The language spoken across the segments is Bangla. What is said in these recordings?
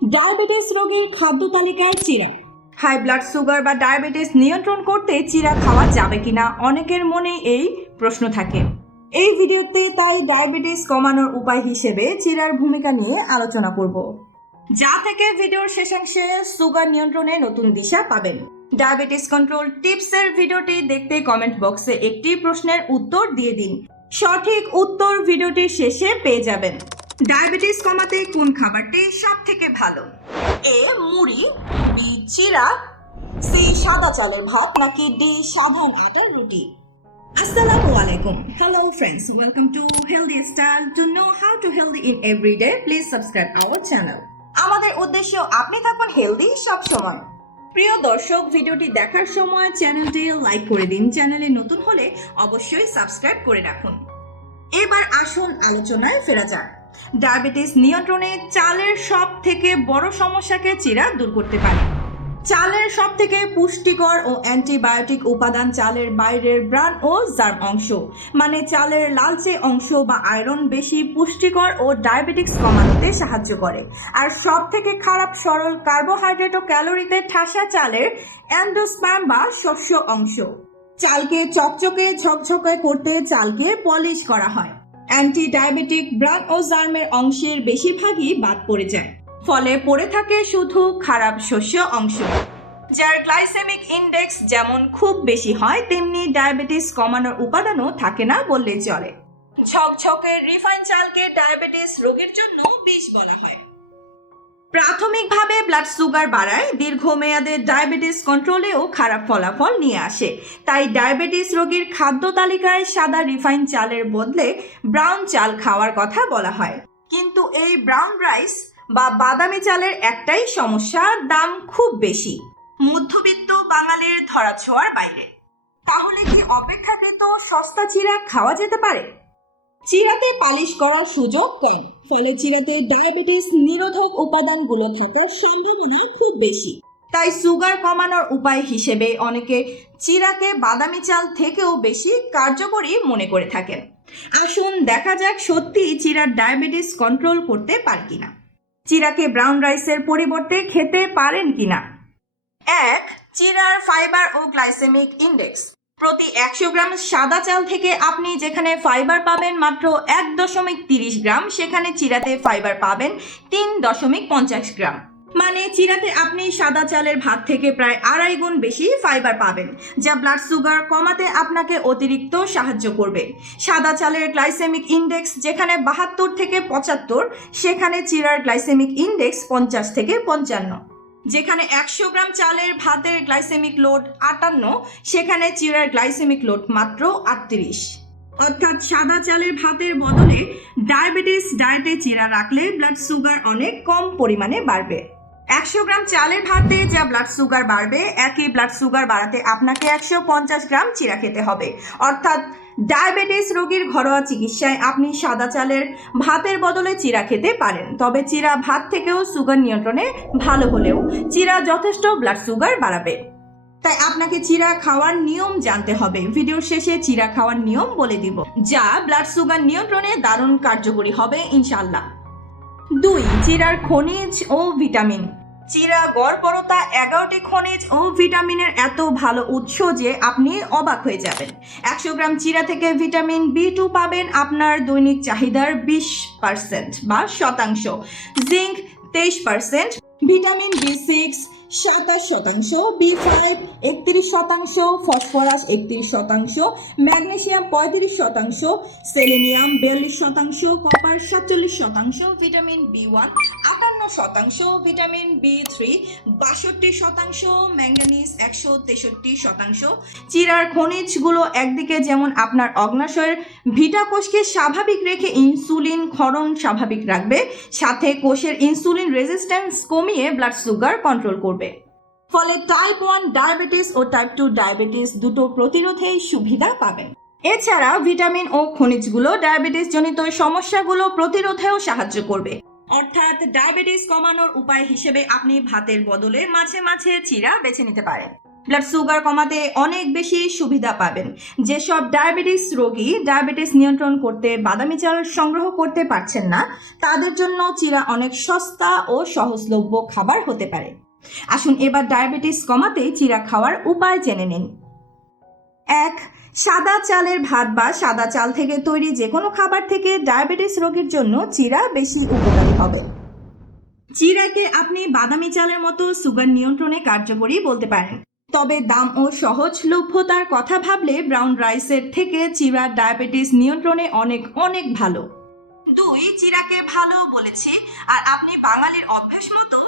ডায়াবেটিস রোগীর খাদ্য তালিকায় চিরা। হাই ব্লাড সুগার বা ডায়াবেটিস নিয়ন্ত্রণ করতে চিরা খাওয়া যাবে কিনা অনেকের মনে এই প্রশ্ন থাকে। এই ভিডিওতে তাই ডায়াবেটিস কমানোর উপায় হিসেবে চিরার ভূমিকা নিয়ে আলোচনা করব। যা থেকে ভিডিওর শেষাংশে সুগার নিয়ন্ত্রণে নতুন দিশা পাবেন। ডায়াবেটিস কন্ট্রোল টিপসের ভিডিওটি দেখতে কমেন্ট বক্সে একটি প্রশ্নের উত্তর দিয়ে দিন। সঠিক উত্তর ভিডিওটির শেষে পেয়ে যাবেন। ডায়াবেটিস কমাতে কোন খাবারটি সব থেকে ভালো? এ মুড়ি বি চিরা সি সাদা চালের ভাত নাকি ডি সাধারণ আটার রুটি? আসসালামু আলাইকুম। Hello friends welcome to healthy style to know how to healthy in everyday please subscribe our channel আমাদের উদ্দেশ্য আপনি থাকুন হেলদি সব সময় প্রিয় দর্শক ভিডিওটি দেখার সময় চ্যানেলটি লাইক করে দিন। চ্যানেলে নতুন হলে অবশ্যই সাবস্ক্রাইব করে রাখুন। এবার আসুন আলোচনায় ফেরা যাক। ডায়াবেটিস নিয়ন্ত্রণে চালের সব থেকে বড় সমস্যাকে চিরা দূর করতে পারে। চালের সব থেকে পুষ্টিকর ও অ্যান্টিবায়োটিক উপাদান চালের বাইরের ব্রান ও জার্ম অংশ। মানে চালের লালচে অংশ বা আয়রন বেশি পুষ্টিকর ও ডায়াবেটিক্স কমানোতে সাহায্য করে। আর সব থেকে খারাপ সরল কার্বোহাইড্রেট ও ক্যালোরিতে ঠাসা চালের অ্যান্ডোস্পার্ম বা শস্য অংশ। চালকে চকচকে ঝকঝকে করতে চালকে পলিশ করা হয়। অ্যান্টি ডায়াবেটিক ব্রান ও জার্মের অংশের বেশিরভাগই বাদ পড়ে যায়। ফলে পড়ে থাকে শুধু খারাপ শস্য অংশ। যার গ্লাইসেমিক ইন্ডেক্স যেমন খুব বেশি হয়, তেমনি ডায়াবেটিস কমানোর উপাদানও থাকে না বললে চলে। ঝকঝকে রিফাইন চালকে ডায়াবেটিস রোগীর জন্য বিষ বলা হয়। প্রাথমিকভাবে ব্লাড সুগার বাড়ায়, দীর্ঘমেয়াদে ডায়াবেটিস কন্ট্রোলেও খারাপ ফলাফল নিয়ে আসে। তাই ডায়াবেটিস রোগীর খাদ্য তালিকায় সাদা রিফাইন চালের বদলে ব্রাউন চাল খাওয়ার কথা বলা হয়। কিন্তু এই ব্রাউন রাইস বা বাদামি চালের একটাই সমস্যা, দাম খুব বেশি। মধ্যবিত্ত বাঙালির ধরাছোঁয়ার বাইরে। তাহলে কি অপেক্ষাকৃত সস্তা চিরা খাওয়া যেতে পারে? চিরাতে পালিশ করার সুযোগ কম, ফলে চিরাতে ডায়াবেটিস নিরোধক উপাদানগুলো থাকার সম্ভাবনা খুব বেশি। তাই সুগার কমানোর উপায় হিসেবে অনেকে চিরাকে বাদামি চাল থেকেও বেশি কার্যকরী মনে করে থাকেন। আসুন দেখা যাক সত্যি চিরার ডায়াবেটিস কন্ট্রোল করতে পারে কিনা। চিরাকে ব্রাউন রাইসের পরিবর্তে খেতে পারেন কিনা? এক, চিরার ফাইবার ও গ্লাইসেমিক ইন্ডেক্স। প্রতি একশো গ্রাম সাদা চাল থেকে আপনি যেখানে ফাইবার পাবেন মাত্র এক দশমিক তিরিশ গ্রাম, সেখানে চিরাতে ফাইবার পাবেন তিন দশমিক পঞ্চাশ গ্রাম। মানে চিরাতে আপনি সাদা চালের ভাত থেকে প্রায় আড়াই গুণ বেশি ফাইবার পাবেন, যা ব্লাড সুগার কমাতে আপনাকে অতিরিক্ত সাহায্য করবে। সাদা চালের গ্লাইসেমিক ইন্ডেক্স যেখানে বাহাত্তর থেকে পঁচাত্তর, সেখানে চিরার গ্লাইসেমিক ইন্ডেক্স পঞ্চাশ থেকে পঞ্চান্ন। যেখানে একশো গ্রাম চালের ভাতের গ্লাইসেমিক লোড আটান্ন, সেখানে চিরার গ্লাইসেমিক লোড মাত্র আটত্রিশ। অর্থাৎ সাদা চালের ভাতের বদলে ডায়াবেটিস ডায়েটে চিরা রাখলে ব্লাড সুগার অনেক কম পরিমাণে বাড়বে। একশো গ্রাম চালের ভাতে যা ব্লাড সুগার বাড়বে, একই ব্লাড সুগার বাড়াতে আপনাকে একশো পঞ্চাশ গ্রাম চিরা খেতে হবে। অর্থাৎ ডায়াবেটিস রোগীর ঘরোয়া চিকিৎসায় আপনি সাদা চালের ভাতের বদলে চিরা খেতে পারেন। তবে চিরা ভাত থেকেও সুগার নিয়ন্ত্রণে ভালো হলেও চিরা যথেষ্ট ব্লাড সুগার বাড়াবে। তাই আপনাকে চিরা খাওয়ার নিয়ম জানতে হবে। ভিডিওর শেষে চিরা খাওয়ার নিয়ম বলে দিব, যা ব্লাড সুগার নিয়ন্ত্রণে দারুণ কার্যকরী হবে ইনশাল্লাহ দুই, চিরার খনিজ ও ভিটামিন চিরা গড়পরতা এগারোটি খনিজ ও ভিটামিনের এত ভালো উৎস যে আপনি অবাক হয়ে যাবেন। একশো গ্রাম চিরা থেকে ভিটামিন বি টু পাবেন আপনার দৈনিক চাহিদার বিশ পার্সেন্ট বা শতাংশ। জিঙ্ক তেইশ পার্সেন্ট, ভিটামিন বি সিক্স সাতাশ শতাংশ, বি ফাইভ, একত্রিশ শতাংশ, ফসফরাস একত্রিশ শতাংশ, ম্যাগনেশিয়াম পঁয়ত্রিশ শতাংশ, সেলেনিয়াম বিয়াল্লিশ শতাংশ, কপার সাতচল্লিশ শতাংশ, ভিটামিন বি ওয়ান আটান্ন শতাংশ, ভিটামিন বি থ্রি বাষট্টি শতাংশ ম্যাঙ্গানিজ একশো তেষট্টি শতাংশ। চিরার খনিজগুলো একদিকে যেমন আপনার অগ্নাশয়ের ভিটা কোষকে স্বাভাবিক রেখে ইনসুলিন ক্ষরণ স্বাভাবিক রাখবে, সাথে কোষের ইনসুলিন রেজিস্ট্যান্স কমিয়ে ব্লাড সুগার কন্ট্রোল করবে। ফলে টাইপ ওয়ান ডায়াবেটিস ও টাইপ টু ডায়াবেটিস দুটো প্রতিরোধেই সুবিধা পাবেন। এছাড়া ভিটামিন ও খনিজগুলো ডায়াবেটিস জনিত সমস্যাগুলো প্রতিরোধেও সাহায্য করবে। অর্থাৎ ডায়াবেটিস কমানোর উপায় হিসেবে আপনি ভাতের বদলে মাঝে মাঝে চিরা বেছে নিতে পারেন। ব্লাড সুগার কমাতে অনেক বেশি সুবিধা পাবেন। যেসব ডায়াবেটিস রোগী ডায়াবেটিস নিয়ন্ত্রণ করতে বাদামি চাল সংগ্রহ করতে পারছেন না, তাদের জন্য চিরা অনেক সস্তা ও সহজলভ্য খাবার হতে পারে। আসুন এবার ডায়াবেটিস কমাতে চিরা খাওয়ার উপায় জেনে নিন। এক, সাদা চালের ভাত বা সাদা চাল থেকে তৈরি যে কোনো খাবার থেকে ডায়াবেটিস রোগীর জন্য চিরা বেশি উপকারী হবে। চিরাকে আপনি বাদামি চালের মতো সুগার নিয়ন্ত্রণে কার্যকরী বলতে পারেন। তবে দাম ও সহজলভ্যতার কথা ভাবলে ব্রাউন রাইসের থেকে চিরা ডায়াবেটিস নিয়ন্ত্রণে অনেক অনেক ভালো। দুই, চিরাকে ভালো বলেছে। আর আপনি বাঙালির অভ্যাস মতো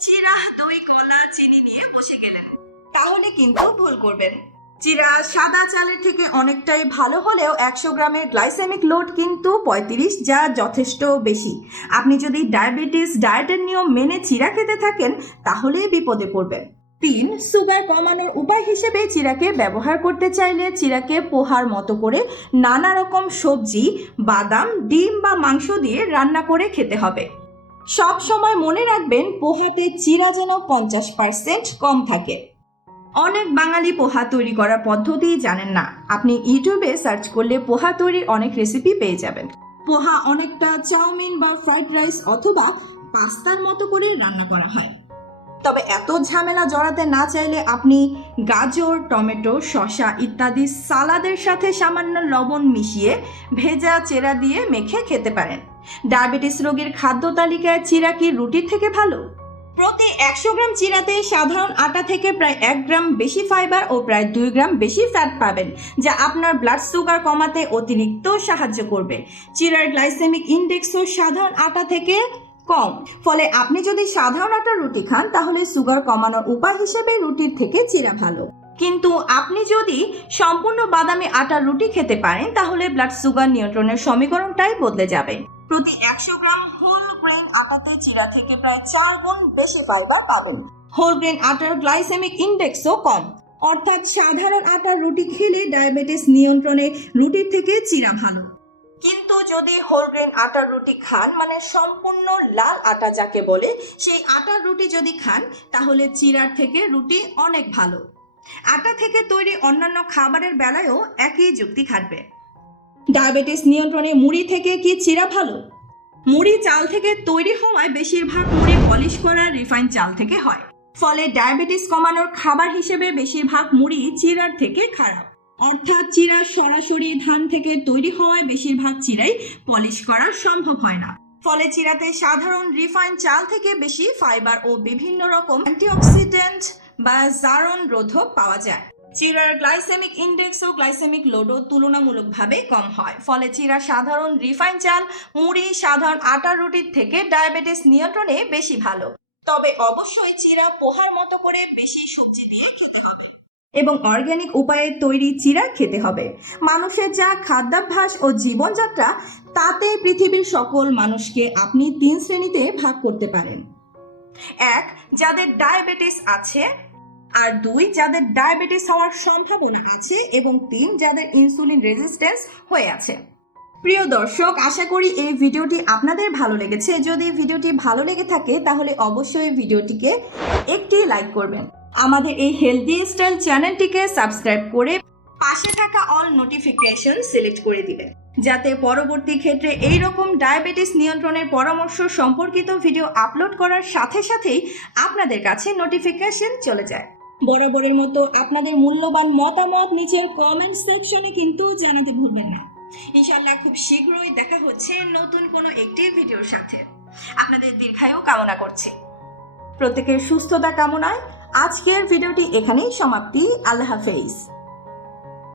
চিরা দই চিনি নিয়ে বসে গেলেন। তাহলে কিন্তু ভুল করবেন। চিরা সাদা চালের থেকে অনেকটাই ভালো হলেও একশো গ্রামের গ্লাইসেমিক লোড কিন্তু পঁয়ত্রিশ যা যথেষ্ট বেশি। আপনি যদি ডায়াবেটিস ডায়েটের নিয়ম মেনে চিরা খেতে থাকেন তাহলে বিপদে পড়বেন। তিন, সুগার কমানোর উপায় হিসেবে চিরাকে ব্যবহার করতে চাইলে চিরাকে পোহার মতো করে নানা রকম সবজি, বাদাম, ডিম বা মাংস দিয়ে রান্না করে খেতে হবে। সব সময় মনে রাখবেন, পোহাতে চিরা যেন পঞ্চাশ পার্সেন্ট কম থাকে। অনেক বাঙালি পোহা তৈরি করার পদ্ধতি জানেন না। আপনি ইউটিউবে সার্চ করলে পোহা তৈরির অনেক রেসিপি পেয়ে যাবেন। পোহা অনেকটা চাউমিন বা ফ্রাইড রাইস অথবা পাস্তার মতো করে রান্না করা হয়। তবে এত ঝামেলা জড়াতে না চাইলে আপনি গাজর, টমেটো, শসা ইত্যাদি সালাদের সাথে সামান্য লবণ মিশিয়ে ভেজা চেরা দিয়ে মেখে খেতে পারেন। ডায়াবেটিস রোগীর খাদ্য তালিকায় চিরা কি রুটির থেকে ভালো? প্রতি একশো গ্রাম চিরাতে সাধারণ আটা থেকে প্রায় এক গ্রাম বেশি ফাইবার ও প্রায় দুই গ্রাম বেশি ফ্যাট পাবেন, যা আপনার ব্লাড সুগার কমাতে অতিরিক্ত সাহায্য করবে। চিরার গ্লাইসেমিক ইন্ডেক্সও সাধারণ আটা থেকে কম, ফলে আপনি যদি সাধারণ আটার রুটি খান, তাহলে সুগার কমানোর উপায় হিসেবে রুটির থেকে চিরা ভালো। কিন্তু আপনি যদি সম্পূর্ণ বাদামি আটার রুটি খেতে পারেন, তাহলে ব্লাড সুগার নিয়ন্ত্রণের সমীকরণটাই বদলে যাবে। প্রতি একশো গ্রাম হোল গ্রেন আটাতে চিরা থেকে প্রায় চার গুণ বেশি ফাইবার পাবেন। হোল গ্রেন আটার গ্লাইসেমিক ইন্ডেক্সও কম। অর্থাৎ সাধারণ আটার রুটি খেলে ডায়াবেটিস নিয়ন্ত্রণে রুটির থেকে চিরা ভালো। কিন্তু যদি হোল গ্রেন আটার রুটি খান মানে সম্পূর্ণ লাল আটা যাকে বলে সেই আটার রুটি যদি খান তাহলে চিরার থেকে রুটি অনেক ভালো। আটা থেকে তৈরি অন্যান্য খাবারের বেলায়ও একই যুক্তি খাটবে ডায়াবেটিস নিয়ন্ত্রণে মুড়ি থেকে কি চিরা ভালো? মুড়ি চাল থেকে তৈরি হওয়ায় বেশিরভাগ মুড়ি পলিশ করা রিফাইন চাল থেকে হয়। ফলে ডায়াবেটিস কমানোর খাবার হিসেবে বেশিরভাগ মুড়ি চিরার থেকে খারাপ। অর্থাৎ চিরা সরাসরি ধান থেকে তৈরি হওয়ায় বেশিরভাগ চিরাই পলিশ করা সম্ভব হয় না। ফলে চিরাতে সাধারণ রিফাইন চাল থেকে বেশি ফাইবার ও বিভিন্ন রকম অ্যান্টিঅক্সিডেন্ট বা জারণ রোধক পাওয়া যায়। চিরার গ্লাইসেমিক ইন্ডেক্স ও গ্লাইসেমিক লোডও তুলনামূলকভাবে কম হয়। ফলে চিরা সাধারণ রিফাইন চাল, মুড়ি, সাধারণ আটার রুটির থেকে ডায়াবেটিস নিয়ন্ত্রণে বেশি ভালো। তবে অবশ্যই চিরা পোহার মতো করে বেশি সবজি দিয়ে খেতে হবে। এবং অর্গ্যানিক উপায়ে তৈরি চিরা খেতে হবে। মানুষের যা খাদ্যাভ্যাস ও জীবনযাত্রা, তাতে পৃথিবীর সকল মানুষকে আপনি তিন শ্রেণীতে ভাগ করতে পারেন। এক, যাদের ডায়াবেটিস আছে আর দুই, যাদের ডায়াবেটিস হওয়ার সম্ভাবনা আছে এবং তিন, যাদের ইনসুলিন রেজিস্ট্যান্স হয়ে আছে। প্রিয় দর্শক, আশা করি এই ভিডিওটি আপনাদের ভালো লেগেছে। যদি ভিডিওটি ভালো লেগে থাকে, তাহলে অবশ্যই ভিডিওটিকে একটি লাইক করবেন। আমাদের এই হেলদি স্টাইল চ্যানেলটিকে সাবস্ক্রাইব করে পাশে থাকা অল নোটিফিকেশন সিলেক্ট করে দিবেন। যাতে পরবর্তী ক্ষেত্রে এই রকম ডায়াবেটিস নিয়ন্ত্রণের পরামর্শ সম্পর্কিত ভিডিও আপলোড করার সাথে সাথেই আপনাদের কাছে নোটিফিকেশন চলে যায়। বরাবরের মতো আপনাদের মূল্যবান মতামত নিচের কমেন্ট সেকশনে কিন্তু জানাতে ভুলবেন না। ইনশাল্লাহ খুব শীঘ্রই দেখা হচ্ছে নতুন কোনো একটি ভিডিওর সাথে। আপনাদের দীর্ঘায়ু কামনা করছি। প্রত্যেকের সুস্থতা কামনায় আজকের ভিডিওটি এখানেই সমাপ্তি। আল্লাহ হাফেজ।